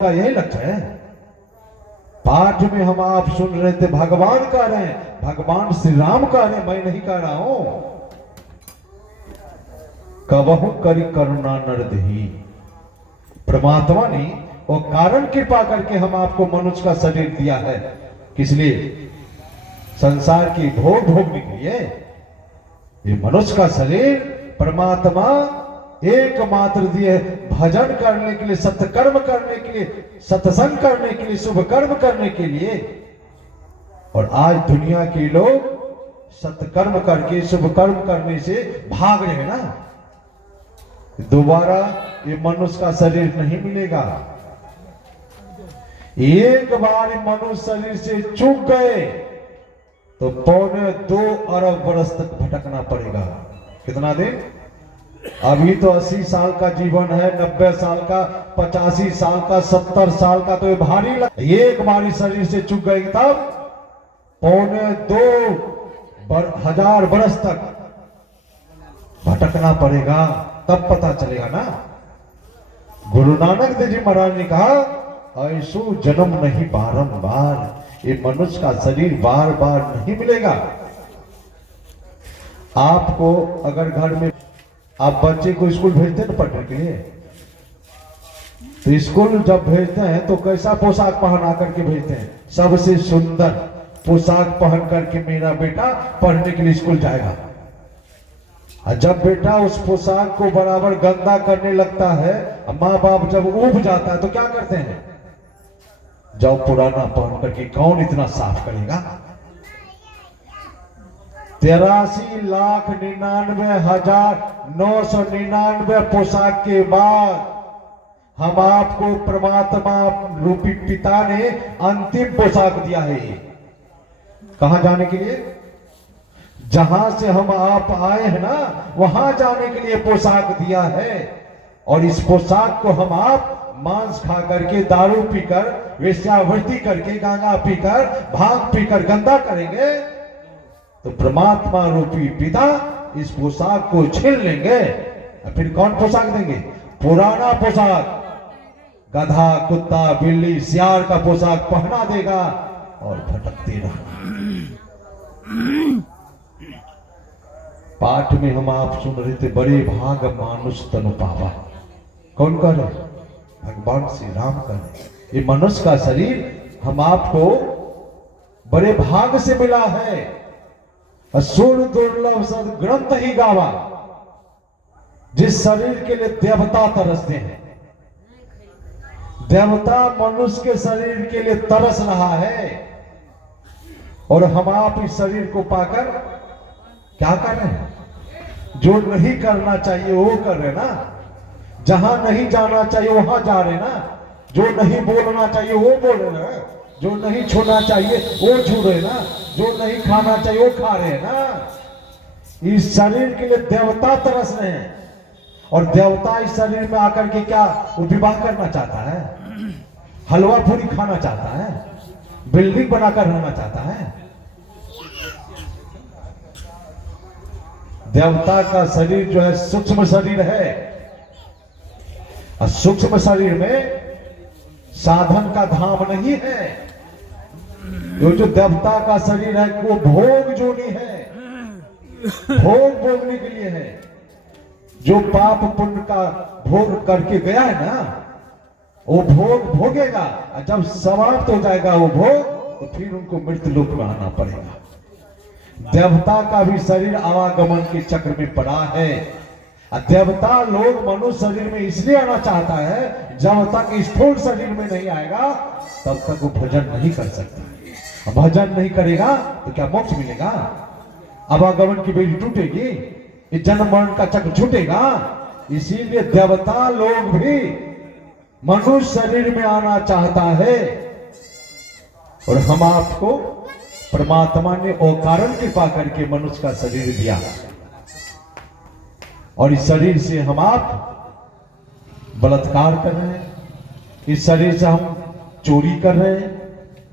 का यही लक्ष्य है। पाठ में हम आप सुन रहे थे भगवान कह रहे हैं, भगवान श्री राम कह रहे हैं, मैं नहीं कह रहा हूं। कबहू करी करुणा नरदही, परमात्मा ने वो कारण कृपा करके हम आपको मनुष्य का शरीर दिया है। किस लिए? संसार की भोग भोगने के लिए। ये मनुष्य का शरीर परमात्मा एकमात्र दिए भजन करने के लिए, सत्कर्म करने के लिए, सत्संग करने के लिए, शुभ कर्म करने के लिए। और आज दुनिया के लोग सत्कर्म करके शुभ कर्म करने से भाग रहे हैं ना। दोबारा ये मनुष्य का शरीर नहीं मिलेगा। एक बार मनुष्य शरीर से चूक गए तो 2.25 अरब वर्ष तक भटकना पड़ेगा। कितना दिन? अभी तो 80 साल का जीवन है, 90 साल का, 85 साल का, 70 साल का, तो ये भारी एक बार शरीर से चूक गए तब 2.25 वर्ष तक भटकना पड़ेगा, तब पता चलेगा ना। गुरु नानक देव जी महाराज ने कहा, ऐसो जन्म नहीं बारंबार, ये मनुष्य का शरीर बार बार नहीं मिलेगा। आपको अगर घर में आप बच्चे को स्कूल भेजते हैं पढ़ने के लिए, तो स्कूल जब भेजते हैं तो कैसा पोशाक पहना करके भेजते हैं? सबसे सुंदर पोशाक पहन करके मेरा बेटा पढ़ने के लिए स्कूल जाएगा। और जब बेटा उस पोशाक को बराबर गंदा करने लगता है, माँ बाप जब ऊब जाता है तो क्या करते हैं? जाओ पुराना पहन करके, कौन इतना साफ करेगा? 83,99,999 पोशाक के बाद हम आपको परमात्मा रूपी पिता ने अंतिम पोशाक दिया है। कहां जाने के लिए? जहां से हम आप आए हैं ना, वहां जाने के लिए पोशाक दिया है। और इस पोशाक को हम आप मांस खा करके, दारू पीकर, वेश्यावृत्ति करके, गांजा पीकर, भांग पीकर गंदा करेंगे तो परमात्मा रूपी पिता इस पोशाक को छीन लेंगे। फिर कौन पोशाक देंगे? पुराना पोशाक, गधा, कुत्ता, बिल्ली, सियार का पोशाक पहना देगा और भटकते रहना। पाठ में हम आप सुन रहे थे, बड़े भाग मानुष तनु पावा। कौन कह रहे? भगवान श्री राम कह रहे। ये मनुष्य का शरीर हम आपको बड़े भाग से मिला है। असुर दुर्लभ सद ग्रंथ ही गावा। जिस शरीर के लिए देवता तरसते हैं, देवता मनुष्य के शरीर के लिए तरस रहा है। और हम आप इस शरीर को पाकर क्या कर रहे हैं? जो नहीं करना चाहिए वो कर रहे ना, जहां नहीं जाना चाहिए वहां जा रहे ना, जो नहीं बोलना चाहिए वो बोल रहे ना, जो नहीं छूना चाहिए वो छू रहे ना, जो नहीं खाना चाहिए वो खा रहे हैं ना। इस शरीर के लिए देवता तरस रहे हैं। और देवता इस शरीर में आकर के क्या वो विवाह करना चाहता है? हलवा पूरी खाना चाहता है? बिल्डिंग बनाकर रहना चाहता है? देवता का शरीर जो है सूक्ष्म शरीर है। और सूक्ष्म शरीर में साधन का धाम नहीं है। जो देवता का शरीर है वो भोग जोनी है, भोग भोगने के लिए है। जो पाप पुण्य का भोग करके गया है ना, वो भोग भोगेगा। जब समाप्त हो जाएगा वो भोग, तो फिर उनको मृत्यु लोक में आना पड़ेगा। देवता का भी शरीर आवागमन के चक्र में पड़ा है। देवता लोग मनुष्य शरीर में इसलिए आना चाहता है, जब तक स्थूल शरीर में नहीं आएगा तब तक वो भजन नहीं कर सकता। भजन नहीं करेगा तो क्या मोक्ष मिलेगा? आवागमन की बेड़ी टूटेगी, इस जन्म मरण का चक्र छूटेगा। इसीलिए देवता लोग भी मनुष्य शरीर में आना चाहता है। और हम आपको परमात्मा ने वो कारण कृपा करके मनुष्य का शरीर दिया। और इस शरीर से हम आप बलात्कार कर रहे हैं, इस शरीर से हम चोरी कर रहे हैं,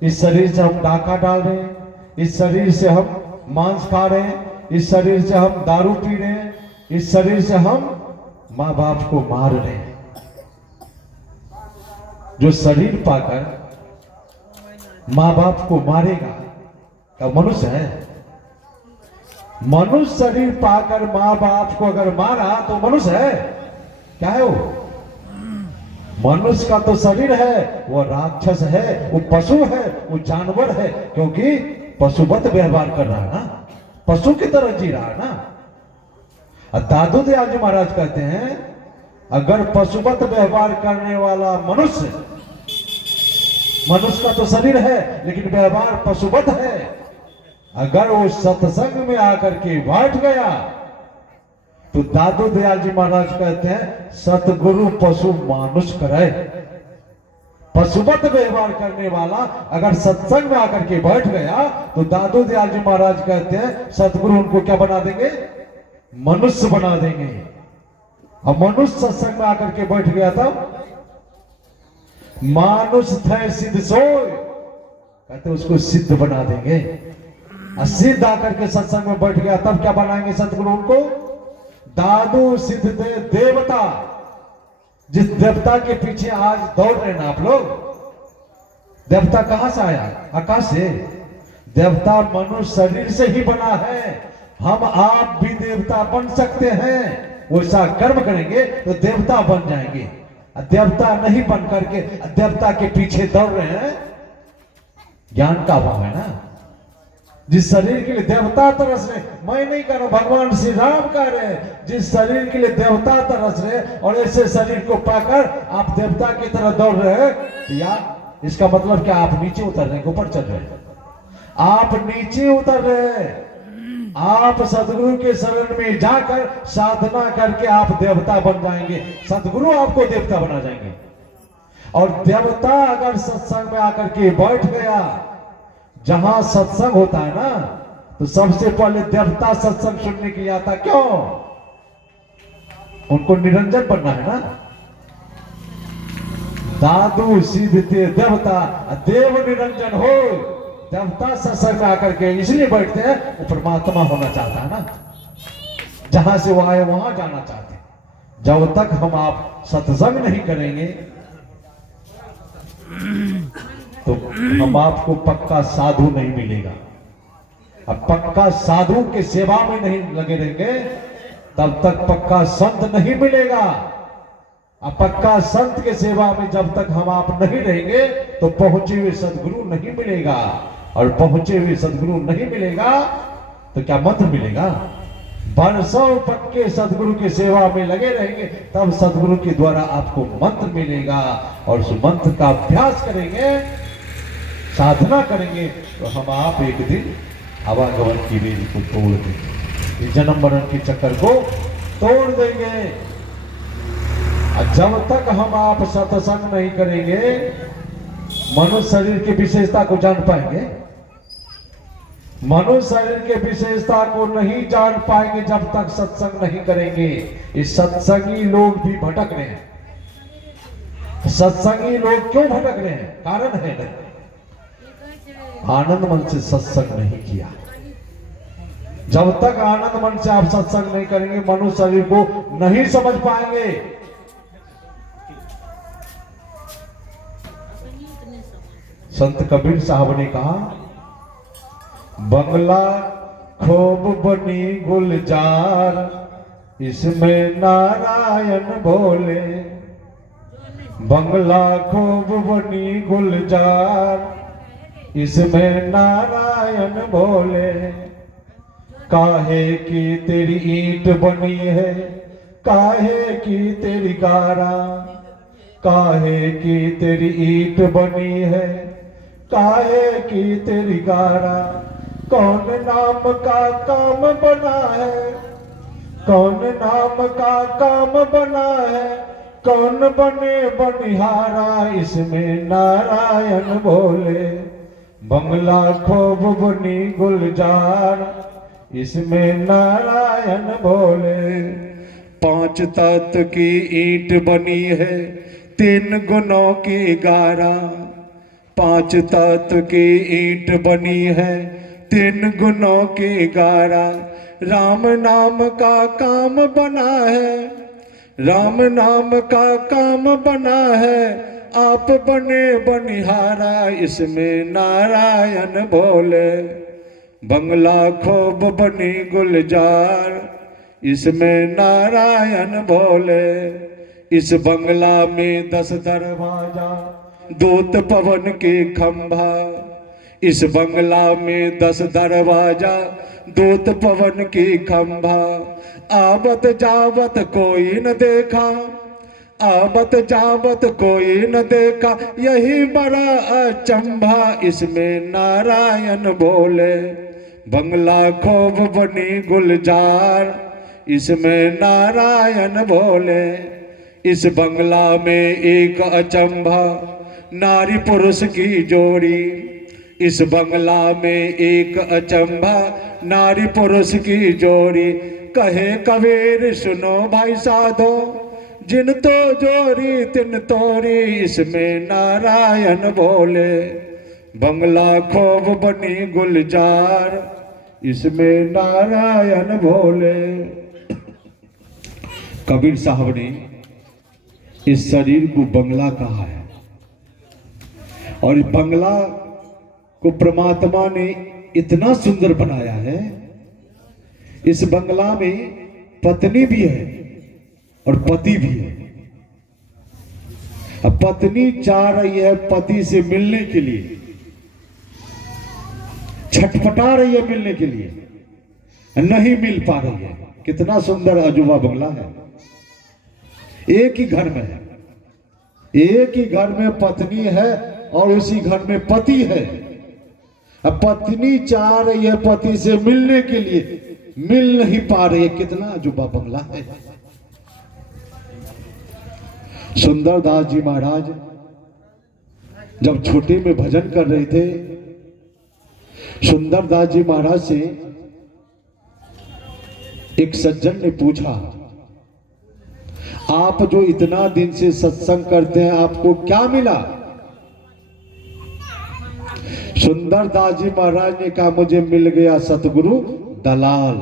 इस शरीर से हम डाका डाल रहे हैं, इस शरीर से हम मांस खा रहे हैं, इस शरीर से हम दारू पी रहे हैं, इस शरीर से हम माँ बाप को मार रहे हैं। जो शरीर पाकर मां बाप को मारेगा क्या मनुष्य है? मनुष्य शरीर पाकर मां बाप को अगर मारा तो मनुष्य है? क्या है वो? मनुष्य का तो शरीर है, वो राक्षस है, वो पशु है, वो जानवर है, क्योंकि पशुवत व्यवहार कर रहा है ना, पशु की तरह जी रहा है ना। और दादू दयाल जी महाराज कहते हैं अगर पशुवत व्यवहार करने वाला मनुष्य, मनुष्य का तो शरीर है लेकिन व्यवहार पशुवत है, अगर वो सत्संग में आकर के बैठ गया तो दादू दयाल जी महाराज कहते हैं सतगुरु पशु मानुष करे। पशुवत व्यवहार करने वाला अगर सत्संग में आकर के बैठ गया तो दादू दयाल जी महाराज कहते हैं सतगुरु उनको क्या बना देंगे? मनुष्य बना देंगे। अब मनुष्य सत्संग में आकर के बैठ गया था, मानुष थे सिद्ध सोय, कहते उसको सिद्ध बना देंगे। सिद्ध आकर के सत्संग में बैठ गया तब क्या बनाएंगे सतगुरु उनको? दादू सिद्ध देवता। जिस देवता के पीछे आज दौड़ रहे ना आप लोग, देवता कहां से आया? आकाश से। देवता मनुष्य शरीर से ही बना है। हम आप भी देवता बन सकते हैं, वैसा कर्म करेंगे तो देवता बन जाएंगे। देवता नहीं बन करके देवता के पीछे दौड़ रहे हैं, ज्ञान का अभाव है ना। जिस शरीर के लिए देवता तरस रहे, मैं नहीं कह रहा, भगवान श्री राम कह रहे हैं, जिस शरीर के लिए देवता तरस रहे और ऐसे शरीर को पाकर आप देवता की तरह दौड़ रहे हैं, तो यार इसका मतलब क्या? आप नीचे उतर रहे हैं, ऊपर चढ़ रहे हैं? आप नीचे उतर रहे हैं। आप सदगुरु के शरण में जाकर साधना करके आप देवता बन जाएंगे, सदगुरु आपको देवता बना जाएंगे। और देवता अगर सत्संग में आकर के बैठ गया, जहां सत्संग होता है ना, तो सबसे पहले देवता सत्संग सुनने के लिए आता। क्यों? उनको निरंजन बनना है ना। दादू सिद्ध देवता देव निरंजन हो। देवता सत्संग में आकर के इसलिए बैठते हैं, वो परमात्मा होना चाहता है ना, जहां से वो आए वहां जाना चाहते हैं। जब तक हम आप सत्संग नहीं करेंगे तो हम आपको पक्का साधु नहीं मिलेगा। अब पक्का साधु के सेवा में नहीं लगे रहेंगे तब तक पक्का संत नहीं मिलेगा। अब पक्का संत के सेवा में जब तक हम आप नहीं रहेंगे तो पहुंचे हुए सदगुरु नहीं मिलेगा, और पहुंचे हुए सदगुरु नहीं मिलेगा तो क्या मंत्र मिलेगा? बरसों पक्के सदगुरु की सेवा में लगे रहेंगे तब सदगुरु के द्वारा आपको मंत्र मिलेगा, और उस मंत्र का अभ्यास करेंगे, साधना करेंगे तो हम आप एक दिन आवागमन की रेल को तोड़ देंगे, जन्म मरण के चक्कर को तोड़ देंगे। जब तक हम आप सत्संग नहीं करेंगे, मनुष्य शरीर की विशेषता को जान पाएंगे? मनुष्य शरीर के विशेषता को नहीं जान पाएंगे जब तक सत्संग नहीं करेंगे। इस सत्संगी लोग भी भटक रहे हैं। सत्संगी लोग क्यों भटक रहे हैं? कारण है नहीं, आनंद मन से सत्संग नहीं किया। जब तक आनंद मन से आप सत्संग नहीं करेंगे, मनुष्य शरीर को नहीं समझ पाएंगे। संत कबीर साहब ने कहा, बंगला खूब बनी गुलजार, इसमें नारायण बोले। बंगला खूब बनी गुलजार, इसमें नारायण बोले। काहे की तेरी ईंट बनी है, काहे की तेरी गारा, काहे की तेरी ईंट बनी है, काहे की तेरी गारा। कौन नाम का काम बना है, कौन नाम का काम बना है, कौन बने बनिहारा, इसमें नारायण बोले। बंगला खूब बनी गुलजार, इसमें नारायण बोले। 5 तत्व की ईंट बनी है, 3 गुणों की गारा। 5 तत्व की ईंट बनी है, 3 गुणों की गारा। राम नाम का काम बना है, राम नाम का काम बना है, आप बने बनिहारा इसमें नारायण बोले। बंगला खूब बनी गुलजार इसमें नारायण बोले। इस बंगला में 10 दरवाजा दूत पवन के खंभा। इस बंगला में 10 दरवाजा दूत पवन की खंभा। आवत जावत कोई न देखा, आवत जावत कोई न देखा, यही बड़ा अचंभा इसमें नारायण बोले। बंगला खूब बनी गुलजार इसमें नारायण बोले। इस बंगला में एक अचंभा नारी पुरुष की जोड़ी। इस बंगला में एक अचंभा नारी पुरुष की जोड़ी। कहे कबीर सुनो भाई साधो, जिन तो जोड़ी तिन तोरी इसमें नारायण बोले। बंगला खूब बनी गुलजार इसमें नारायण बोले। कबीर साहब ने इस शरीर को बंगला कहा है और इस बंगला को परमात्मा ने इतना सुंदर बनाया है। इस बंगला में पत्नी भी है और पति भी है। अब पत्नी चाह रही है पति से मिलने के लिए, छटपटा रही है मिलने के लिए, नहीं मिल पा रही है। कितना सुंदर अजूबा बंगला है। एक ही घर में है, एक ही घर में पत्नी है और उसी घर में पति है। अब पत्नी चाह रही है पति से मिलने के लिए, मिल नहीं पा रही है। कितना अजूबा बंगला है। सुंदरदास जी महाराज जब छोटे में भजन कर रहे थे, सुंदरदास जी महाराज से एक सज्जन ने पूछा, आप जो इतना दिन से सत्संग करते हैं आपको क्या मिला? सुंदरदास जी महाराज ने कहा, मुझे मिल गया सतगुरु दलाल।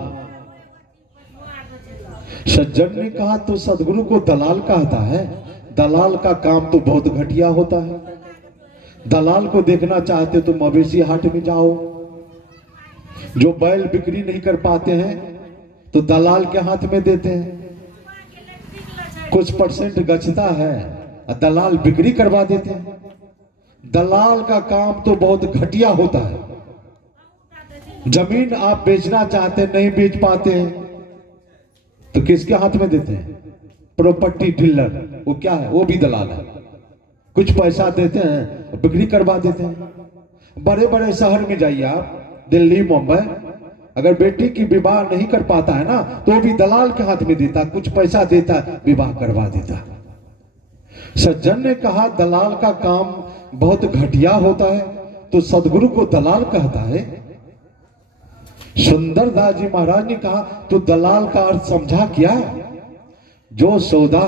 सज्जन ने कहा, तो सतगुरु को दलाल कहता है? दलाल का काम तो बहुत घटिया होता है। दलाल को देखना चाहते तो मवेशी हाट में जाओ। जो बैल बिक्री नहीं कर पाते हैं तो दलाल के हाथ में देते हैं। कुछ परसेंट गचता है, दलाल बिक्री करवा देते हैं। दलाल का काम तो बहुत घटिया होता है। जमीन आप बेचना चाहते नहीं बेच पाते हैं तो किसके हाथ में देते हैं? Property dealer. वो क्या है? वो भी दलाल है। कुछ पैसा देते हैं, बिक्री करवा देते हैं। बड़े बड़े शहर में जाइए आप, दिल्ली मुंबई, अगर बेटी की विवाह नहीं कर पाता है ना तो भी दलाल के हाथ में देता, कुछ पैसा देता, विवाह करवा देता। सज्जन ने कहा, दलाल का काम बहुत घटिया होता है तो सदगुरु को दलाल कहता है? सुंदरदास जी महाराज ने कहा, तो दलाल का अर्थ समझा क्या? जो सौदा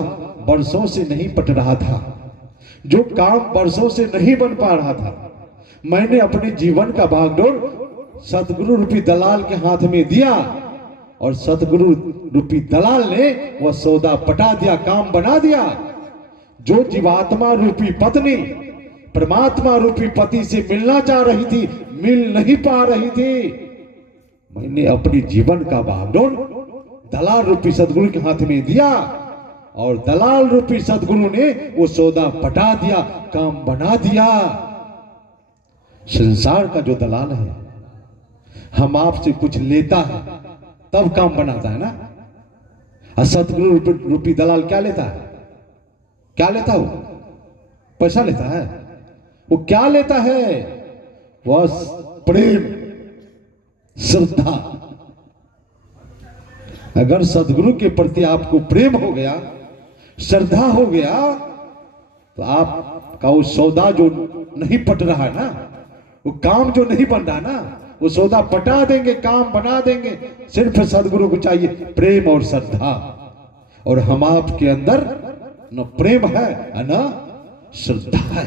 बरसों से नहीं पट रहा था, जो काम बरसों से नहीं बन पा रहा था, मैंने अपने जीवन का भागदौड़ सतगुरु रूपी दलाल के हाथ में दिया और सतगुरु रूपी दलाल ने वह सौदा पटा दिया, काम बना दिया। जो जीवात्मा रूपी पत्नी परमात्मा रूपी पति से मिलना चाह रही थी, मिल नहीं पा रही थी, मैंने अपने जीवन का भागदौड़ दलाल रूपी सदगुरु के हाथ में दिया और दलाल रूपी सदगुरु ने वो सौदा पटा दिया, काम बना दिया। संसार का जो दलाल है, हम आपसे कुछ लेता है तब काम बनाता है ना। और सतगुरु रूपी दलाल क्या लेता है? क्या लेता है? वो पैसा लेता है। वो क्या लेता है? वह प्रेम, श्रद्धा। अगर सदगुरु के प्रति आपको प्रेम हो गया, श्रद्धा हो गया, तो आपका वो सौदा जो नहीं पट रहा है ना, वो काम जो नहीं बन रहा ना, वो सौदा पटा देंगे, काम बना देंगे। सिर्फ सदगुरु को चाहिए प्रेम और श्रद्धा। और हम आपके अंदर न प्रेम है न श्रद्धा है।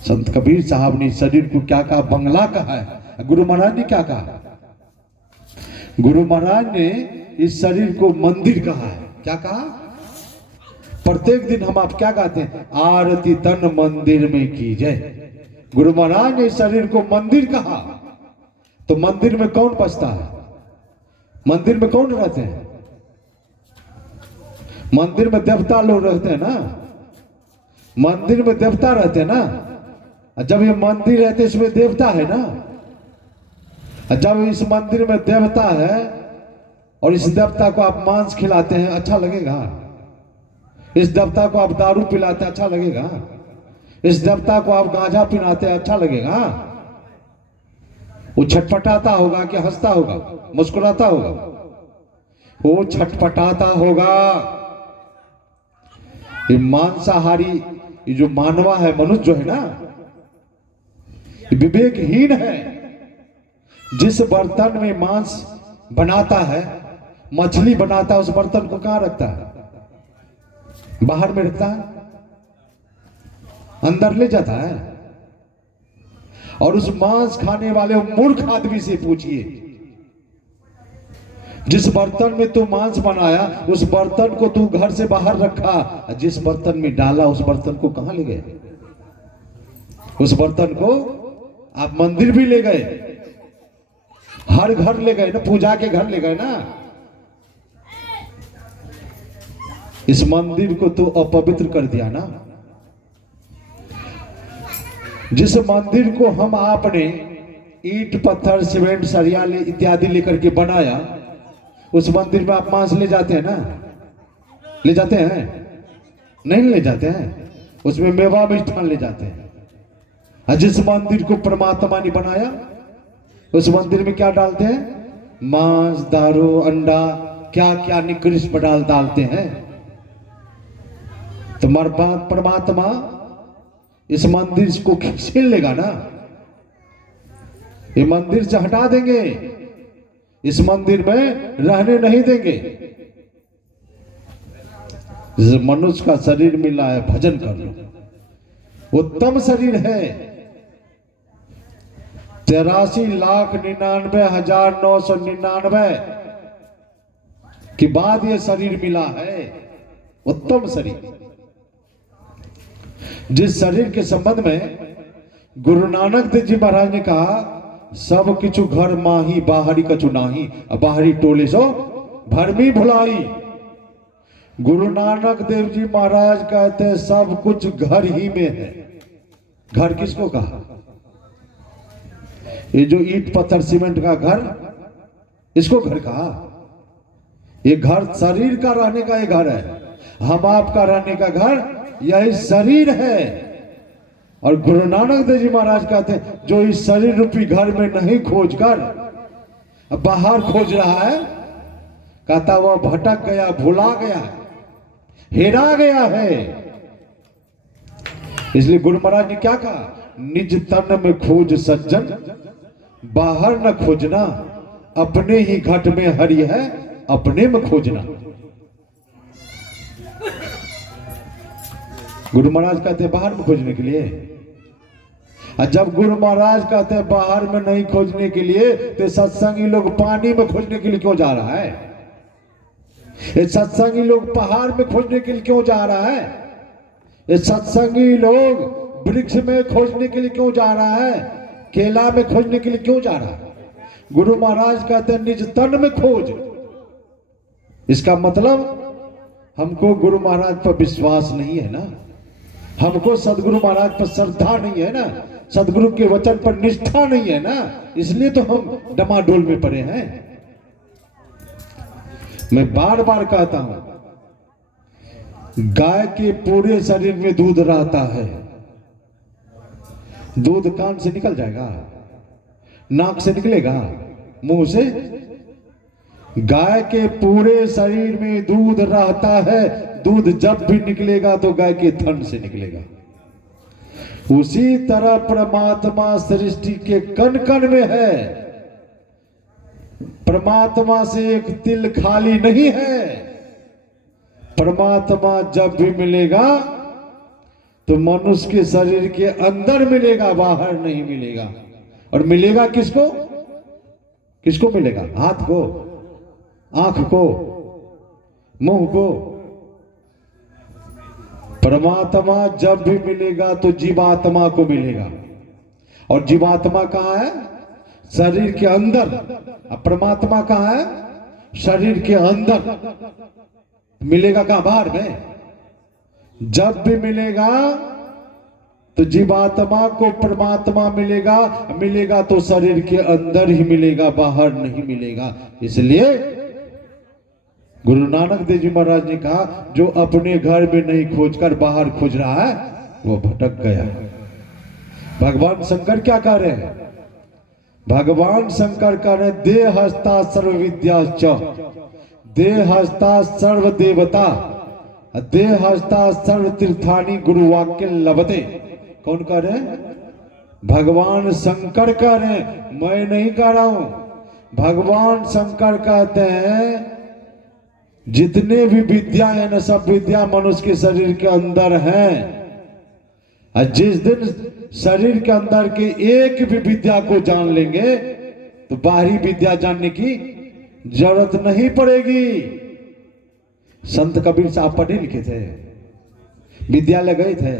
संत कबीर साहब ने शरीर को क्या कहा? बंगला कहा है। गुरु महाराज ने क्या कहा? गुरु महाराज ने इस शरीर को मंदिर कहा है। क्या कहा? प्रत्येक दिन हम आप क्या गाते हैं, आरती तन मंदिर में की जय। गुरु महाराज ने शरीर को मंदिर कहा, तो मंदिर में कौन बसता है? मंदिर में कौन रहते हैं? मंदिर में देवता लोग रहते हैं ना, मंदिर में देवता रहते हैं ना। जब ये मंदिर है तो इसमें देवता है ना। जब इस मंदिर में देवता है और इस देवता को आप मांस खिलाते हैं, अच्छा लगेगा? इस देवता को आप दारू पिलाते हैं, अच्छा लगेगा? इस देवता को आप गांजा पिलाते हैं, अच्छा लगेगा? वो छटपटाता होगा कि हंसता होगा, मुस्कुराता होगा? वो छटपटाता होगा। ये मांसाहारी, ये जो मानवा है, मनुष्य जो है ना, विवेकहीन है। जिस बर्तन में मांस बनाता है, मछली बनाता है, उस बर्तन को कहां रखता है? बाहर में रखता है, अंदर ले जाता है। और उस मांस खाने वाले मूर्ख आदमी से पूछिए, जिस बर्तन में तू मांस बनाया, उस बर्तन को तू घर से बाहर रखा, जिस बर्तन में डाला उस बर्तन को कहां ले गए? उस बर्तन को आप मंदिर भी ले गए, हर घर ले गए ना, पूजा के घर ले गए ना। इस मंदिर को तो अपवित्र कर दिया ना। जिस मंदिर को हम आपने ईंट पत्थर सीमेंट सरिया इत्यादि लेकर के बनाया, उस मंदिर में आप मांस ले जाते हैं ना? ले जाते हैं? नहीं ले जाते हैं। उसमें मेवा मिष्ठान ले जाते हैं। जिस मंदिर को परमात्मा ने बनाया, उस मंदिर में क्या डालते हैं? मांस, दारू, अंडा, क्या क्या निकृष्ट डालते हैं। तो परमात्मा इस मंदिर को छीन लेगा ना, ये मंदिर से हटा देंगे, इस मंदिर में रहने नहीं देंगे। मनुष्य का शरीर मिला है, भजन कर लो। उत्तम शरीर है, 83,99,999 के बाद यह शरीर मिला है, उत्तम शरीर। जिस शरीर के संबंध में गुरु नानक देव जी महाराज ने कहा, सब किछु घर माही बाहरी कछु नाही, बाहरी टोले सो भरमी भुलाई। गुरु नानक देव जी महाराज कहते हैं सब कुछ घर ही में है। घर किसको कहा? ये जो ईंट पत्थर सीमेंट का घर, इसको घर कहा? ये घर शरीर का रहने का ये घर है। हम आपका रहने का घर यही शरीर है। और गुरु नानक देव जी महाराज कहते हैं जो इस शरीर रूपी घर में नहीं खोजकर बाहर खोज रहा है, कहता वह भटक गया, भुला गया, हेरा गया है। इसलिए गुरु महाराज ने क्या कहा? निज तन में खोज सज्जन, बाहर न खोजना, अपने ही घट में हरि है, अपने में खोजना। गुरु महाराज कहते हैं बाहर में खोजने के लिए। और जब गुरु महाराज कहते हैं बाहर में नहीं खोजने के लिए, तो सत्संगी लोग पानी में खोजने के लिए क्यों जा रहा है? ये सत्संगी लोग पहाड़ में खोजने के लिए क्यों जा रहा है? ये सत्संगी लोग वृक्ष में खोजने के लिए क्यों जा रहा है? केला में खोजने के लिए क्यों जा रहा है? गुरु महाराज कहते हैं निज तन में खोज। इसका मतलब हमको गुरु महाराज पर विश्वास नहीं है ना, हमको सदगुरु महाराज पर श्रद्धा नहीं है ना, सदगुरु के वचन पर निष्ठा नहीं है ना, इसलिए तो हम डमाडोल में पड़े हैं। मैं बार बार कहता हूं, गाय के पूरे शरीर में दूध रहता है। दूध कान से निकल जाएगा, नाक से निकलेगा, मुंह से? गाय के पूरे शरीर में दूध रहता है। दूध जब भी निकलेगा तो गाय के थन से निकलेगा। उसी तरह परमात्मा सृष्टि के कण कण में है। परमात्मा से एक तिल खाली नहीं है। परमात्मा जब भी मिलेगा तो मनुष्य के शरीर के अंदर मिलेगा, बाहर नहीं मिलेगा। और मिलेगा किसको? किसको मिलेगा? हाथ को, आंख को, मुंह को, परमात्मा जब भी मिलेगा तो जीवात्मा को मिलेगा, और जीवात्मा कहाँ है? शरीर के अंदर। अब परमात्मा कहाँ है? शरीर के अंदर। मिलेगा कहाँ? बाहर में। जब भी मिलेगा तो जीवात्मा को परमात्मा मिलेगा, मिलेगा तो शरीर के अंदर ही मिलेगा, बाहर नहीं मिलेगा। इसलिए गुरु नानक देव जी महाराज ने कहा, जो अपने घर में नहीं खोजकर बाहर खोज रहा है वो भटक गया। भगवान शंकर क्या कह रहे हैं? भगवान शंकर कह रहे हैं, देहस्ता सर्व विद्या च, देहस्ता सर्व देवता, देहस्ता सर्व तीर्थानी गुरु वाक्य लभते। कौन कह रहे हैं? भगवान शंकर कह रहे हैं, मैं नहीं कह रहा हूं। भगवान शंकर कहते हैं जितने भी विद्या है ना, सब विद्या मनुष्य के शरीर के अंदर है। और जिस दिन शरीर के अंदर के एक भी विद्या को जान लेंगे तो बाहरी विद्या जानने की जरूरत नहीं पड़ेगी। संत कबीर साहब पढ़े लिखे थे, विद्यालय गए थे,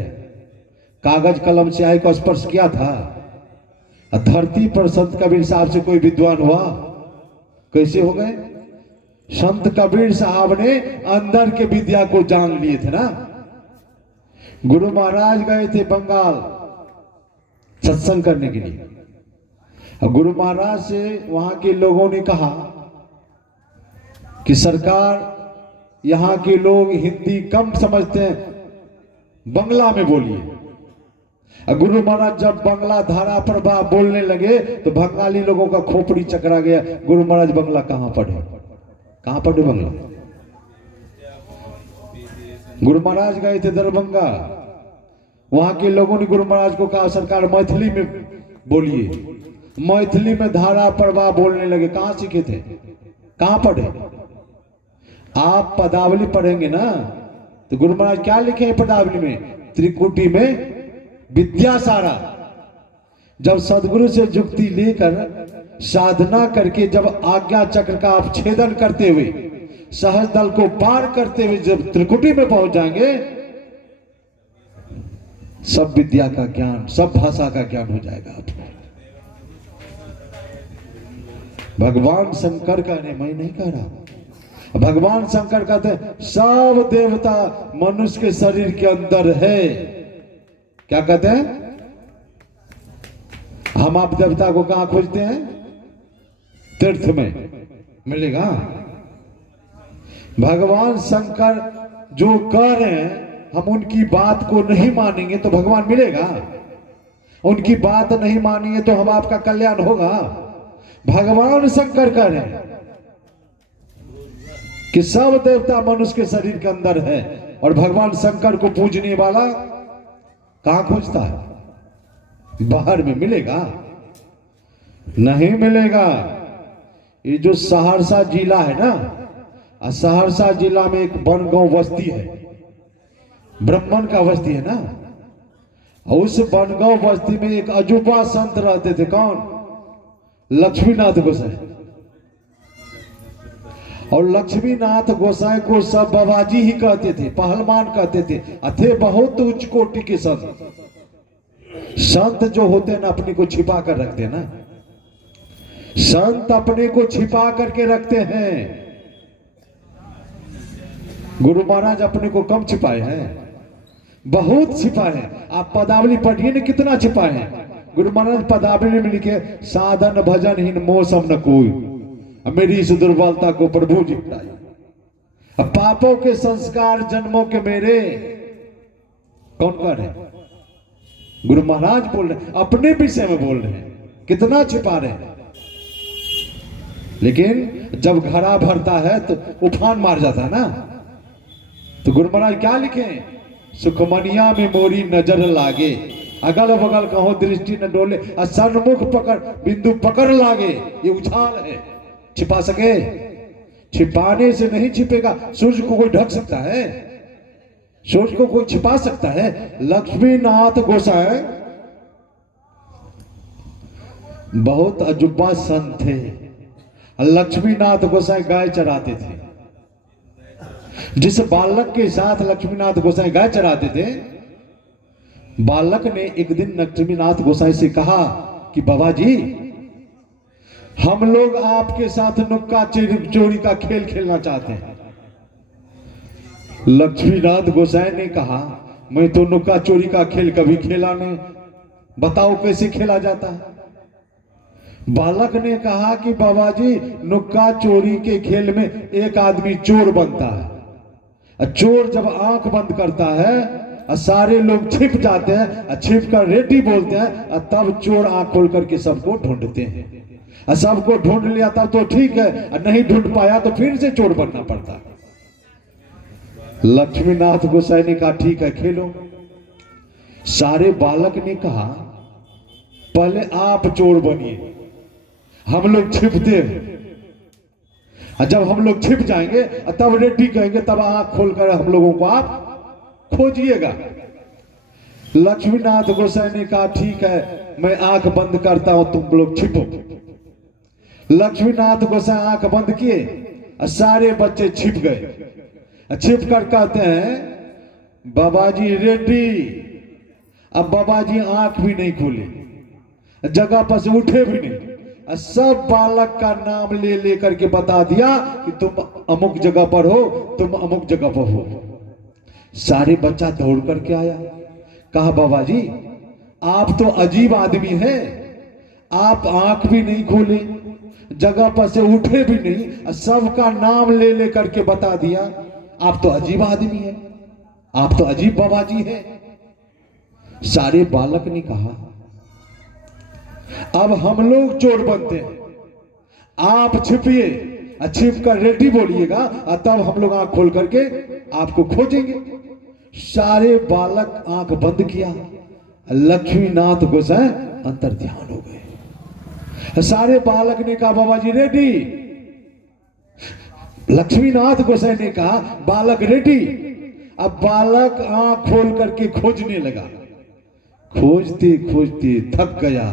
कागज कलम से आय को स्पर्श किया था। धरती पर संत कबीर साहब से कोई विद्वान हुआ? कैसे हो गए? संत कबीर साहब ने अंदर के विद्या को जान लिए थे ना। गुरु महाराज गए थे बंगाल सत्संग करने के लिए, और गुरु महाराज से वहां के लोगों ने कहा कि सरकार, यहां के लोग हिंदी कम समझते हैं, बंगला में बोलिए। गुरु महाराज जब बंगला धारा प्रवाह बोलने लगे तो बंगाली लोगों का खोपड़ी चकरा गया। गुरु महाराज बंगला कहां पढ़े? कहां पढ़े बंगला? गुरु महाराज गए थे दरभंगा, वहां के लोगों ने गुरु महाराज को कहा, सरकार मैथिली में बोलिए। मैथिली में धारा प्रवाह बोलने लगे। कहां सीखे थे? कहां पढ़े? आप पदावली पढ़ेंगे ना, तो गुरु महाराज क्या लिखे हैं पदावली में? त्रिकुटी में विद्यासारा। जब सदगुरु से जुक्ति लेकर साधना करके जब आज्ञा चक्र का अपछेदन करते हुए, सहज दल को पार करते हुए जब त्रिकुटी में पहुंच जाएंगे, सब विद्या का ज्ञान, सब भाषा का ज्ञान हो जाएगा आपको। भगवान शंकर कह रहे, मैं नहीं कह रहा। भगवान शंकर कहते हैं सब देवता मनुष्य के शरीर के अंदर है। क्या कहते हैं? हम आप देवता को कहां खोजते हैं? तीर्थ में मिलेगा। भगवान शंकर जो कह रहे हैं, हम उनकी बात को नहीं मानेंगे तो भगवान मिलेगा? उनकी बात नहीं मानेंगे तो हम आपका कल्याण होगा? भगवान शंकर कह रहे हैं कि सब देवता मनुष्य के शरीर के अंदर है, और भगवान शंकर को पूजने वाला कहां खोजता है? बाहर में मिलेगा? नहीं मिलेगा। ये जो सहरसा जिला है ना, सहरसा जिला में एक बनगांव बस्ती है, ब्राह्मण का बस्ती है ना। उस बनगांव बस्ती में एक अजूबा संत रहते थे। कौन? लक्ष्मीनाथ गोसाई। और लक्ष्मीनाथ गोसाई को सब बाबाजी ही कहते थे, पहलवान कहते थे। थे बहुत उच्च कोटि के संत। संत जो होते हैं ना, अपने को छिपा कर रखते हैं ना। संत अपने को छिपा करके रखते हैं। गुरु महाराज अपने को कम छिपाए हैं? बहुत छिपाए हैं। आप पदावली पढ़िए ना, कितना छिपाए हैं। गुरु महाराज पदावली में लिखे, साधन भजनहीन मौसम न कोई, मेरी इस दुर्बलता को प्रभु जी हटाई। पापों के संस्कार जन्मों के मेरे। कौन कह रहे हैं? गुरु महाराज बोल रहे हैं, अपने विषय में बोल रहे हैं। कितना छिपा रहे हैं। लेकिन जब घड़ा भरता है तो उफान मार जाता है ना। तो गुरु महाराज क्या लिखे? सुखमनिया में मोरी नजर लागे, अगल बगल कहो दृष्टि न डोले, सन्मुख पकड़ बिंदु पकड़ लागे। ये उछाल है। छिपा सके? छिपाने से नहीं छिपेगा। सूर्य को कोई ढक सकता है? सूर्य को कोई छिपा सकता है? लक्ष्मीनाथ गोसाई बहुत अजुबा संत थे। लक्ष्मीनाथ गोसाई गाय चराते थे। जिस बालक के साथ लक्ष्मीनाथ गोसाई गाय चराते थे, बालक ने एक दिन लक्ष्मीनाथ गोसाई से कहा कि बाबा जी, हम लोग आपके साथ नुक्का चोरी का खेल खेलना चाहते हैं। लक्ष्मीनाथ गोसाई ने कहा, मैं तो नुक्का चोरी का खेल कभी खेला नहीं, बताओ कैसे खेला जाता है। बालक ने कहा कि बाबा जी, नुक्का चोरी के खेल में एक आदमी चोर बनता है। चोर जब आंख बंद करता है, सारे लोग छिप जाते हैं, छिप कर रेडी बोलते हैं, तब चोर आंख खोल करके सबको ढूंढते हैं। सबको ढूंढ लिया तब तो ठीक है, नहीं ढूंढ पाया तो फिर से चोर बनना पड़ता है। लक्ष्मीनाथ गोसाई ने कहा ठीक है, खेलो। सारे बालक ने कहा पहले आप चोर बनिए, हम लोग छिपते हैं। जब हम लोग छिप जाएंगे तब रेड्डी कहेंगे, तब आंख खोलकर हम लोगों को आप खोजिएगा। लक्ष्मीनाथ गोसाई ने कहा ठीक है, मैं आंख बंद करता हूं, तुम लोग छिपो। लक्ष्मीनाथ गोसाई आंख बंद किए, सारे बच्चे छिप गए। छिप कर कहते हैं बाबा जी रेड्डी। अब बाबा जी आंख भी नहीं खोले, जगह पर से उठे भी नहीं, सब बालक का नाम ले लेकर के बता दिया कि तुम अमुक जगह पर हो, तुम अमुक जगह पर हो। सारे बच्चा दौड़ करके आया, कहा बाबा जी, आप तो अजीब आदमी हैं, आप आंख भी नहीं खोले, जगह पर से उठे भी नहीं, सबका नाम ले लेकर के बता दिया, आप तो अजीब आदमी हैं, आप तो अजीब बाबा जी हैं। सारे बालक ने कहा अब हम लोग चोर बनते हैं, आप छिपिए, छिप कर रेडी बोलिएगा, तब हम लोग आंख खोल करके आपको खोजेंगे। सारे बालक आंख बंद किया, लक्ष्मीनाथ गोसाई अंतर ध्यान हो गए। सारे बालक ने कहा बाबा जी रेडी। लक्ष्मीनाथ गोसाई ने कहा बालक रेडी। अब बालक आंख खोल करके खोजने लगा, खोजते खोजते थक गया।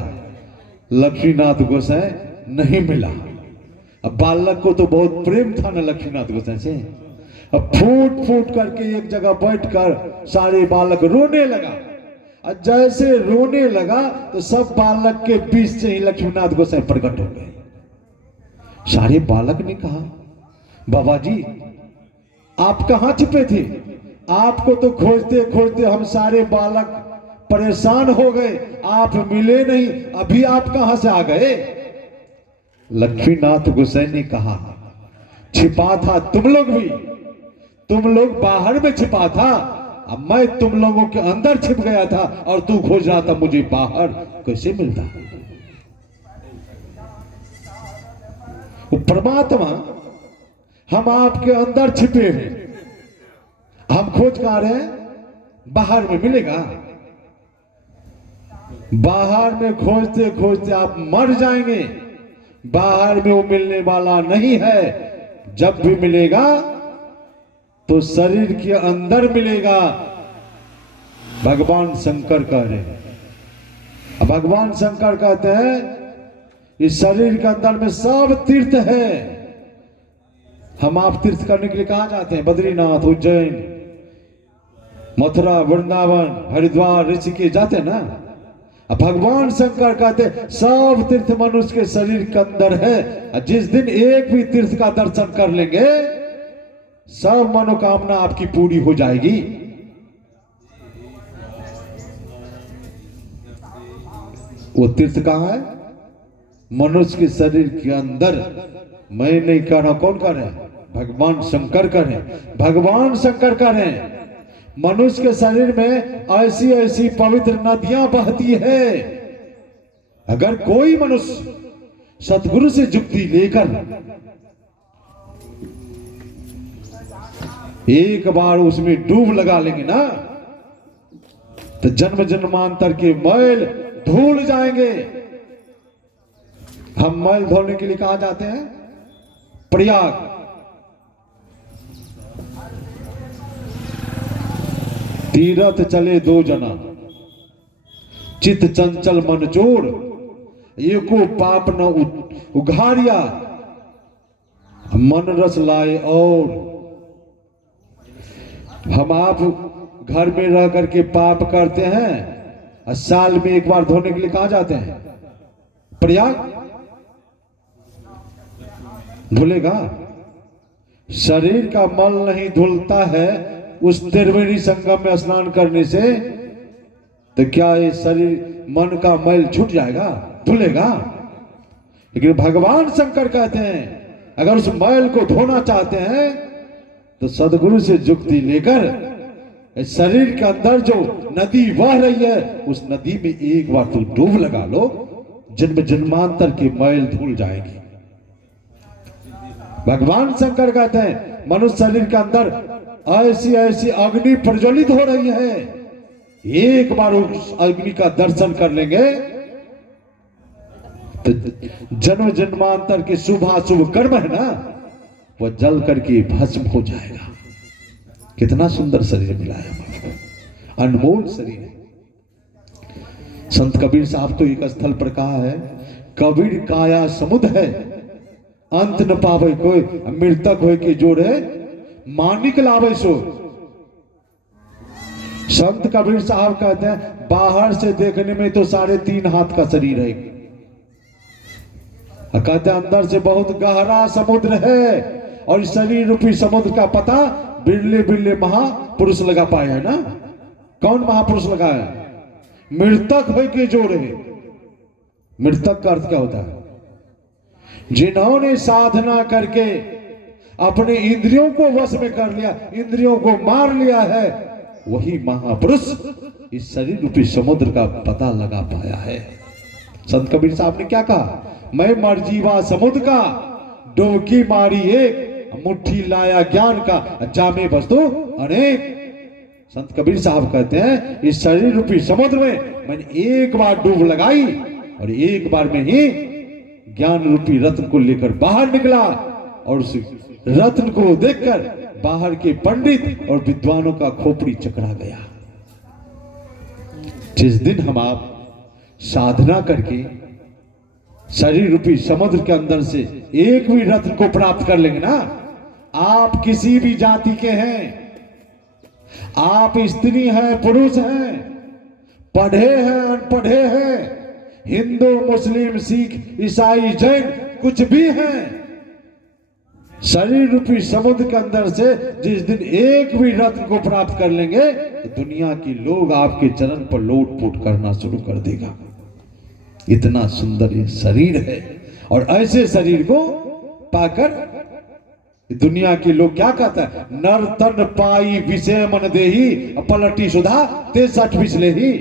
लक्ष्मीनाथ गोसाई नहीं मिला। अब बालक को तो बहुत प्रेम था ना लक्ष्मीनाथ गोसाई से, अब फूट फूट करके एक जगह बैठकर सारे बालक रोने लगा। और जैसे रोने लगा तो सब बालक के बीच से ही लक्ष्मीनाथ गोसाई प्रकट हो गए। सारे बालक ने कहा बाबा जी, आप कहां छिपे थे? आपको तो खोजते खोजते हम सारे बालक परेशान हो गए, आप मिले नहीं, अभी आप कहां से आ गए? लक्ष्मीनाथ गोसाई ने कहा छिपा था तुम लोग भी, तुम लोग बाहर में छिपा था, अब मैं तुम लोगों के अंदर छिप गया था और तू खोज रहा था मुझे बाहर, कैसे मिलता? वो परमात्मा हम आपके अंदर छिपे हैं, हम खोज कर रहे हैं, बाहर में मिलेगा? बाहर में खोजते खोजते आप मर जाएंगे, बाहर में वो मिलने वाला नहीं है। जब भी मिलेगा तो शरीर के अंदर मिलेगा। भगवान शंकर कह रहे हैं, भगवान शंकर कहते हैं इस शरीर के अंदर में सब तीर्थ है। हम आप तीर्थ करने के लिए कहां जाते हैं? बद्रीनाथ, उज्जैन, मथुरा, वृंदावन, हरिद्वार, ऋषिकेश जाते हैं ना। अब भगवान शंकर कहते सब तीर्थ मनुष्य के शरीर के अंदर है। जिस दिन एक भी तीर्थ का दर्शन कर लेंगे सब मनोकामना आपकी पूरी हो जाएगी। वो तीर्थ कहां है? मनुष्य के शरीर के अंदर। मैं नहीं कह रहा, कौन कह रहे हैं? भगवान शंकर कह रहे हैं, भगवान शंकर कह रहे हैं मनुष्य के शरीर में ऐसी ऐसी पवित्र नदियां बहती है। अगर कोई मनुष्य सतगुरु से जुक्ति लेकर एक बार उसमें डूब लगा लेंगे ना, तो जन्म जन्मांतर के मैल धुल जाएंगे। हम मैल धोने के लिए कहां जाते हैं? प्रयाग। तीरथ चले दो जना, चित चंचल मन चोर, एको पाप न उघारिया, मन रस लाए और हम आप घर में रह करके पाप करते हैं और साल में एक बार धोने के लिए कहां जाते हैं? प्रयाग। धुलेगा? शरीर का मल नहीं धुलता है उस त्रिवेणी संगम में स्नान करने से, तो क्या ये शरीर मन का मैल छूट जाएगा? धुलेगा? लेकिन भगवान शंकर कहते हैं अगर उस मैल को धोना चाहते हैं तो सदगुरु से जुक्ति लेकर शरीर के अंदर जो नदी बह रही है उस नदी में एक बार तो डूब लगा लो, जन्म जन्मांतर की मैल धुल जाएगी। भगवान शंकर कहते हैं मनुष्य शरीर के अंदर ऐसी ऐसी अग्नि प्रज्वलित हो रही है, एक बार उस अग्नि का दर्शन कर लेंगे तो जन्म जन्मांतर के शुभाशुभ कर्म है ना वो जल करके भस्म हो जाएगा। कितना सुंदर शरीर मिला है हमको, अनमोल शरीर है। संत कबीर साहब तो एक स्थल पर कहा है कबीर काया समुद्र है अंत न पावे कोई, मृतक हो के जोड़े मानिक लावे सो। संत कबीर साहब कहते हैं बाहर से देखने में तो 3.5 हाथ का शरीर है, कहते हैं अंदर से बहुत गहरा समुद्र है और शरीर रूपी समुद्र का पता बिरले बिरले महापुरुष लगा पाए है ना। कौन महापुरुष लगा है? मृतक हो के जोड़े। मृतक का अर्थ क्या होता है? जिन्होंने साधना करके अपने इंद्रियों को वश में कर लिया, इंद्रियों को मार लिया है, वही महापुरुष इस शरीर रूपी समुद्र का पता लगा पाया है। संत कबीर साहब ने क्या कहा? मैं मरजीवा समुद्र का डुबकी मारी एक, मुट्ठी लाया ज्ञान का जामे वस्तु अनेक। संत कबीर साहब कहते हैं इस शरीर रूपी समुद्र में मैंने एक बार डूब लगाई और एक बार में ही ज्ञान रूपी रत्न को लेकर बाहर निकला और उस रत्न को देखकर बाहर के पंडित और विद्वानों का खोपड़ी चकरा गया। जिस दिन हम आप साधना करके शरीर रूपी समुद्र के अंदर से एक भी रत्न को प्राप्त कर लेंगे ना, आप किसी भी जाति के हैं, आप स्त्री हैं पुरुष हैं, पढ़े हैं अनपढ़े हैं, हिंदू मुस्लिम सिख ईसाई जैन कुछ भी हैं, शरीर रूपी समुद्र के अंदर से जिस दिन एक भी रत्न को प्राप्त कर लेंगे तो दुनिया के लोग आपके चरण पर लोटपोट करना शुरू कर देगा। इतना सुंदर ये शरीर है और ऐसे शरीर को पाकर दुनिया के लोग क्या कहता है? नर तन पाई विषय मन देही पलटी सुधा ते 60 पिछले ही।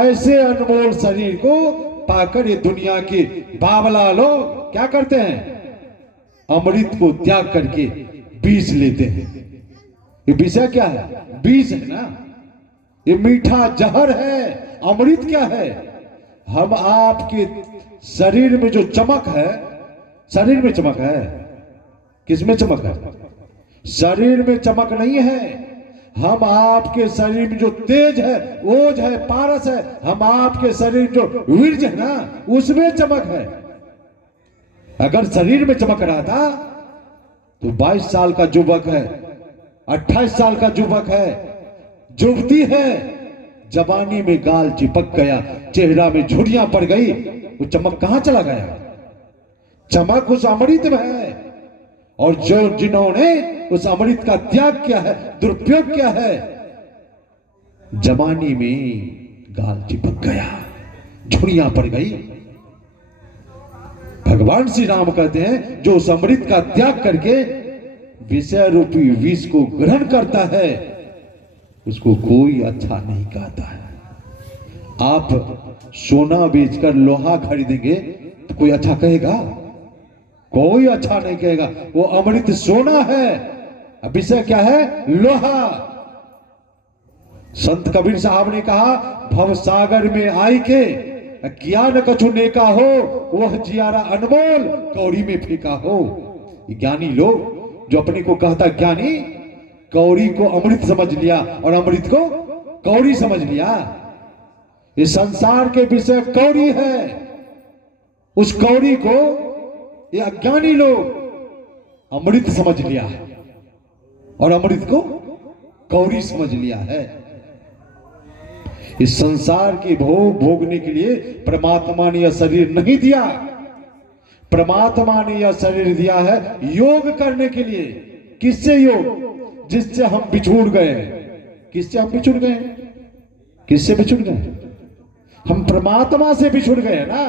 ऐसे अनमोल शरीर को पाकर ये दुनिया के बावला लोग क्या करते हैं? अमृत को त्याग करके बीज लेते हैं। ये विषय क्या है? बीज है ना, ये मीठा जहर है। अमृत क्या है? हम आपके शरीर में जो चमक है, शरीर में चमक है, किसमें चमक है? शरीर में चमक नहीं है। हम आपके शरीर में जो तेज है, ओज है, पारस है, हम आपके शरीर जो वीर्य है ना उसमें चमक है। अगर शरीर में चमक रहा था तो 22 साल का युवक है, 28 साल का युवक है, युवती है, जवानी में गाल चिपक गया, चेहरा में झुर्रियां पड़ गई, वो चमक कहां चला गया? चमक उस अमृत में है। और जो जिन्होंने उस अमृत का त्याग किया है, दुरुपयोग किया है, जवानी में गाल चिपक गया, झुर्रियां पड़ गई। भगवान श्री राम कहते हैं जो उस अमृत का त्याग करके विषय रूपी विष को ग्रहण करता है उसको कोई अच्छा नहीं कहता है। आप सोना बेचकर लोहा खरीदेंगे तो कोई अच्छा कहेगा? कोई अच्छा नहीं कहेगा। वो अमृत सोना है, विषय क्या है? लोहा। संत कबीर साहब ने कहा भव सागर में आई के ज्ञान कछु नेका हो, वह जियारा अनमोल कौड़ी में फेंका हो। ज्ञानी लोग जो अपने को कहता ज्ञानी, कौड़ी को अमृत समझ लिया और अमृत को कौड़ी समझ लिया। इस संसार के विषय कौड़ी है, उस कौड़ी को ये अज्ञानी लोग अमृत समझ लिया है और अमृत को कौड़ी समझ लिया है। इस संसार की भोग भोगने के लिए परमात्मा ने यह शरीर नहीं दिया। परमात्मा ने यह शरीर दिया है योग करने के लिए। किससे योग? जिससे हम बिछुड़ गए। किससे हम बिछुड़ गए? किससे बिछुड़ गए? हम परमात्मा से बिछुड़ गए ना,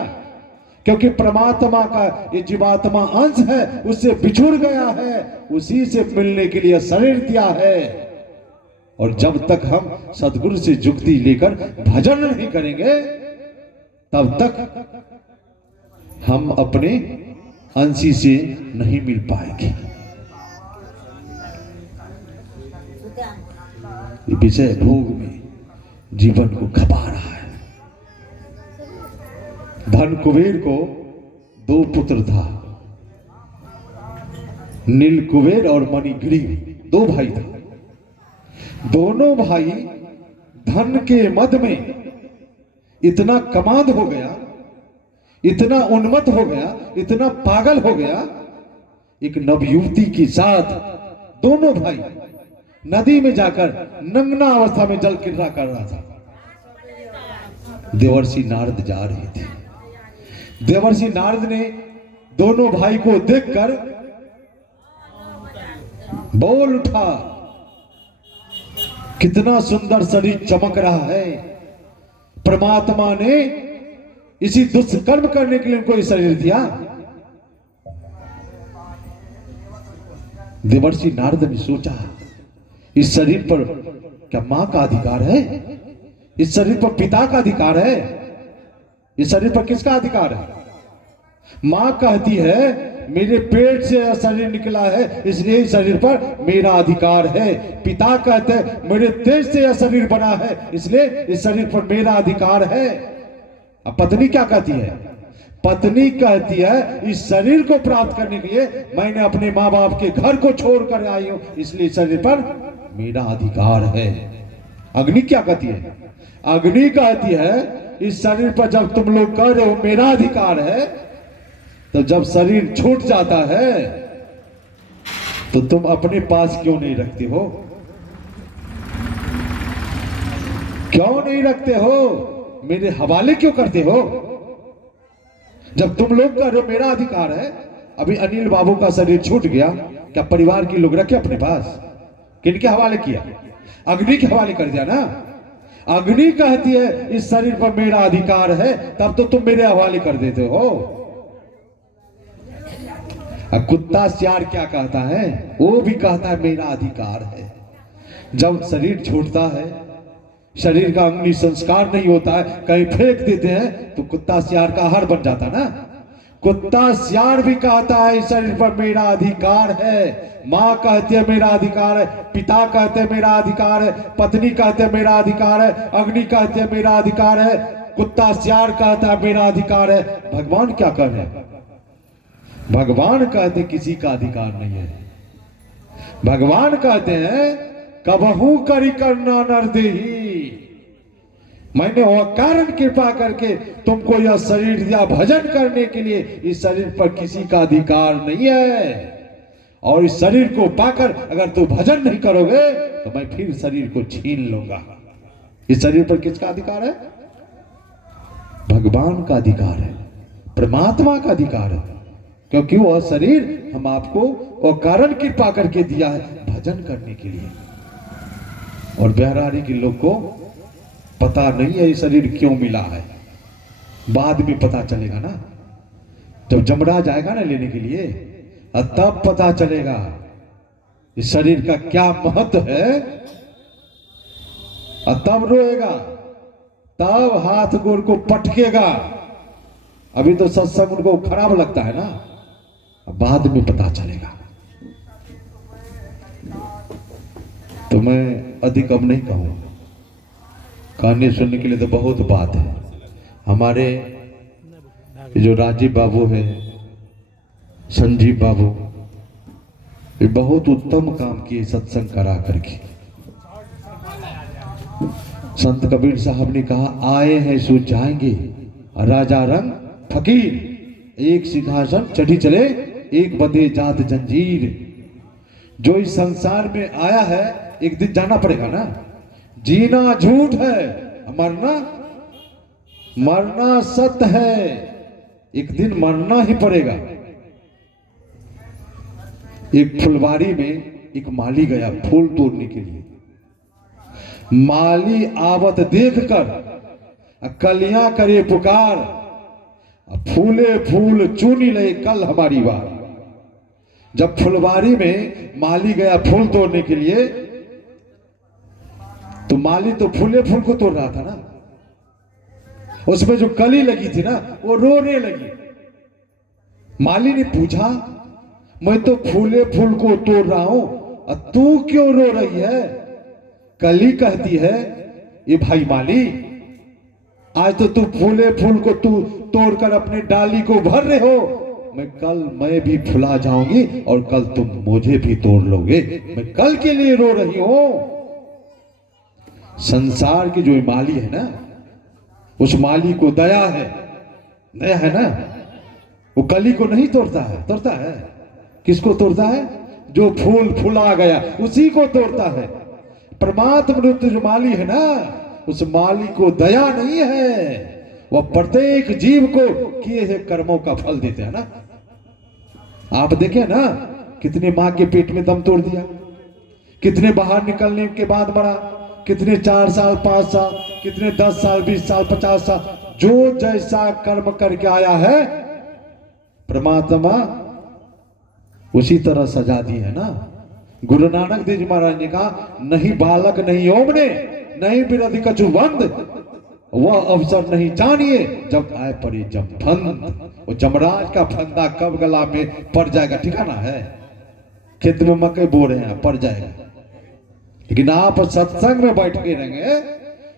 क्योंकि परमात्मा का ये जीवात्मा अंश है, उससे बिछुड़ गया है, उसी से मिलने के लिए शरीर दिया है। और जब तक हम सदगुरु से जुक्ति लेकर भजन नहीं करेंगे तब तक हम अपने अंशी से नहीं मिल पाएंगे। विषय भोग में जीवन को खपा रहा है। धन कुबेर को 2 पुत्र था, नील कुबेर और मणिग्रीव 2 भाई थे। दोनों भाई धन के मद में इतना कमांड हो गया, इतना उन्मत्त हो गया, इतना पागल हो गया, एक नवयुवती के साथ दोनों भाई नदी में जाकर नंगना अवस्था में जल क्रीड़ा कर रहा था। देवर्षि नारद जा रहे थे। देवर्षि नारद ने दोनों भाई को देखकर बोल उठा, कितना सुंदर शरीर चमक रहा है। परमात्मा ने इसी दुष्कर्म करने के लिए उनको ये शरीर दिया। देवर्षि नारद ने सोचा, इस शरीर पर क्या मां का अधिकार है? इस शरीर पर पिता का अधिकार है? इस शरीर पर किसका अधिकार है? मां कहती है मेरे पेट से यह शरीर निकला है, इसलिए इस शरीर पर मेरा अधिकार है। पिता कहते हैं मेरे तेज से यह शरीर बना है, इसलिए इस शरीर पर मेरा अधिकार है। अब पत्नी क्या कहती है? पत्नी कहती है इस शरीर को प्राप्त करने के लिए मैंने अपने माँ बाप के घर को छोड़कर आई हूं, इसलिए इस शरीर पर मेरा अधिकार है। अग्नि क्या कहती है? अग्नि कहती है इस शरीर पर जब तुम लोग कह रहे हो मेरा अधिकार है, तो जब शरीर छूट जाता है तो तुम अपने पास क्यों नहीं रखते हो? क्यों नहीं रखते हो? मेरे हवाले क्यों करते हो? जब तुम लोग कह रहे हो मेरा अधिकार है, अभी अनिल बाबू का शरीर छूट गया, क्या परिवार के लोग रखे अपने पास? किनके हवाले किया? अग्नि के हवाले कर दिया ना। अग्नि कहती है इस शरीर पर मेरा अधिकार है, तब तो तुम मेरे हवाले कर देते हो। कुत्ता सियार क्या कहता है? वो भी कहता है मेरा अधिकार है। जब शरीर छूटता है, शरीर का अग्नि संस्कार नहीं होता है, कहीं फेंक देते हैं, तो कुत्ता सियार का आहार बन जाता ना। कुत्ता सियार भी कहता है इस शरीर पर मेरा अधिकार है। माँ कहती है मेरा अधिकार है, पिता कहते हैं मेरा अधिकार है, पत्नी कहते हैं मेरा अधिकार है, अग्नि कहते हैं मेरा अधिकार है, कुत्ता सियार कहता है मेरा अधिकार है। भगवान क्या कह रहे हैं? भगवान कहते किसी का अधिकार नहीं है। भगवान कहते हैं कबहू करी करना नर देही, मैंने वो कारण कृपा करके तुमको यह शरीर दिया भजन करने के लिए। इस शरीर पर किसी का अधिकार नहीं है, और इस शरीर को पाकर अगर तू भजन नहीं करोगे तो मैं फिर शरीर को छीन लूंगा। इस शरीर पर किसका अधिकार है? भगवान का अधिकार है, परमात्मा का अधिकार है, क्योंकि वह शरीर हम आपको वो कारण कृपा करके दिया है भजन करने के लिए। और बिहारी के लोग को पता नहीं है ये शरीर क्यों मिला है, बाद में पता चलेगा ना। जब जमराज आएगा ना लेने के लिए, तब पता चलेगा इस शरीर का क्या महत्व है। तब रोएगा, तब हाथ गोड़ को पटकेगा। अभी तो सत्संग उनको खराब लगता है ना, बाद में पता चलेगा। तो मैं अधिक अब नहीं कहूंगा, कहानी सुनने के लिए तो बहुत बात है। हमारे जो राजीव बाबू है, संजीव बाबू, ये बहुत उत्तम काम किए सत्संग करा करके। संत कबीर साहब ने कहा आए हैं सो जाएंगे, राजा रंग फकीर, एक सिंहासन चढ़ी चले, एक बंधे जात जंजीर। जो इस संसार में आया है एक दिन जाना पड़ेगा ना। जीना झूठ है, मरना सत्य है, एक दिन मरना ही पड़ेगा। एक फुलवारी में एक माली गया फूल तोड़ने के लिए। माली आवत देखकर कलियां करे पुकार, फूले फूल चुनी ले कल हमारी बार। जब फुलवारी में माली गया फूल तोड़ने के लिए, तो माली तो फूले फूल को तोड़ रहा था ना, उसमें जो कली लगी थी ना वो रोने लगी। माली ने पूछा, मैं तो फूले फूल को तोड़ रहा हूं और तू क्यों रो रही है? कली कहती है, ये भाई माली, आज तो तू फूले फूल को तू तोड़कर अपनी डाली को भर रहे हो, मैं भी फुला जाऊंगी और कल तुम मुझे भी तोड़ लोगे। मैं कल के लिए रो रही हूं। संसार की जो माली है ना, उस माली को दया है ना, वो कली को नहीं तोड़ता है। किसको तोड़ता है? जो फूल फुला गया उसी को तोड़ता है। परमात्मा जो माली है ना, उस माली को दया नहीं है, वह प्रत्येक जीव को किए हुए कर्मों का फल देते हैं ना। आप देखें ना, कितने मां के पेट में दम तोड़ दिया, कितने बाहर निकलने के बाद मरा, कितने 4 साल 5 साल, कितने 10 साल 20 साल 50 साल, जो जैसा कर्म करके आया है परमात्मा उसी तरह सजा दी है ना। गुरु नानक देव जी महाराज ने कहा, नहीं बालक नहीं ओमने, नहीं बिरधि कछु बंद, वह अवसर नहीं जानिए जब आए पड़े जब फंद। वो जमराज का फंदा कब गला में पड़ जाएगा ठिकाना है। खेत में मकई बो रहे हैं, पड़ जाएगा। लेकिन आप सत्संग में बैठ के रहेंगे,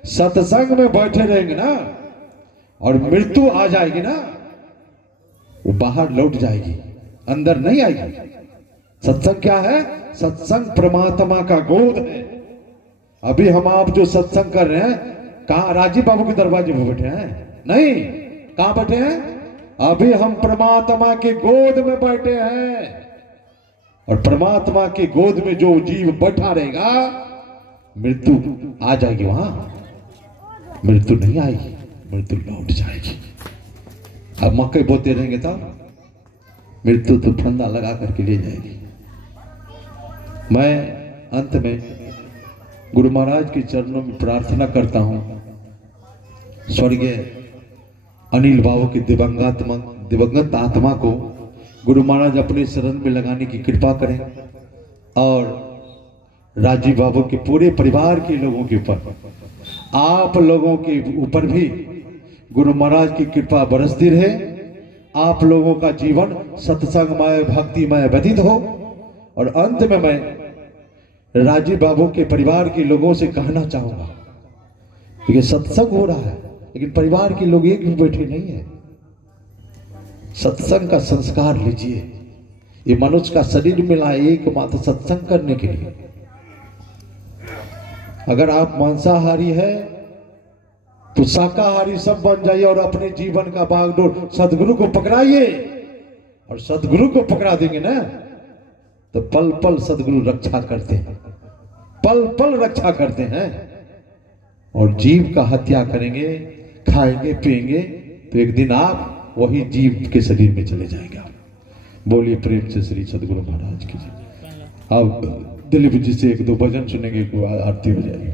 सत्संग में बैठे रहेंगे ना, और मृत्यु आ जाएगी ना, वो बाहर लौट जाएगी, अंदर नहीं आएगी। सत्संग क्या है? सत्संग परमात्मा का गोद है। अभी हम आप जो सत्संग कर रहे हैं, कहां राजीव बाबू के दरवाजे पर बैठे हैं? नहीं, कहां बैठे हैं? अभी हम परमात्मा के गोद में बैठे हैं। और परमात्मा के गोद में जो जीव बैठा रहेगा, मृत्यु आ जाएगी, वहां मृत्यु नहीं आएगी, मृत्यु लौट जाएगी। अब मकई बोते रहेंगे तब मृत्यु तो फंदा लगा करके ले जाएगी। मैं अंत में गुरु महाराज के चरणों में प्रार्थना करता हूं, स्वर्गीय अनिल बाबू की दिवंगत आत्मा को गुरु महाराज अपने शरण में लगाने की कृपा करें, और राजीव बाबू के पूरे परिवार के लोगों के ऊपर, आप लोगों के ऊपर भी गुरु महाराज की कृपा बरसती रहे। आप लोगों का जीवन सत्संगमय भक्तिमय व्यतीत हो। और अंत में मैं राजीव बाबू के परिवार के लोगों से कहना चाहूंगा, क्योंकि सत्संग हो रहा है लेकिन परिवार के लोग एक भी बैठे नहीं है। सत्संग का संस्कार लीजिए। ये मनुष्य का शरीर मिला है एकमात्र सत्संग करने के लिए। अगर आप मांसाहारी है तो शाकाहारी सब बन जाइए और अपने जीवन का बागडोर सदगुरु को पकड़ाइए। और सदगुरु को पकड़ा देंगे ना तो पल पल सदगुरु रक्षा करते हैं, पल पल रक्षा करते हैं। और जीव का हत्या करेंगे, खाएंगे पिएंगे, तो एक दिन आप वही जीव के शरीर में चले जाएंगे। बोलिए प्रेम से श्री सदगुरु महाराज की जय। अब दिलीप जी से 1-2 भजन सुनेंगे, आरती हो जाएगी।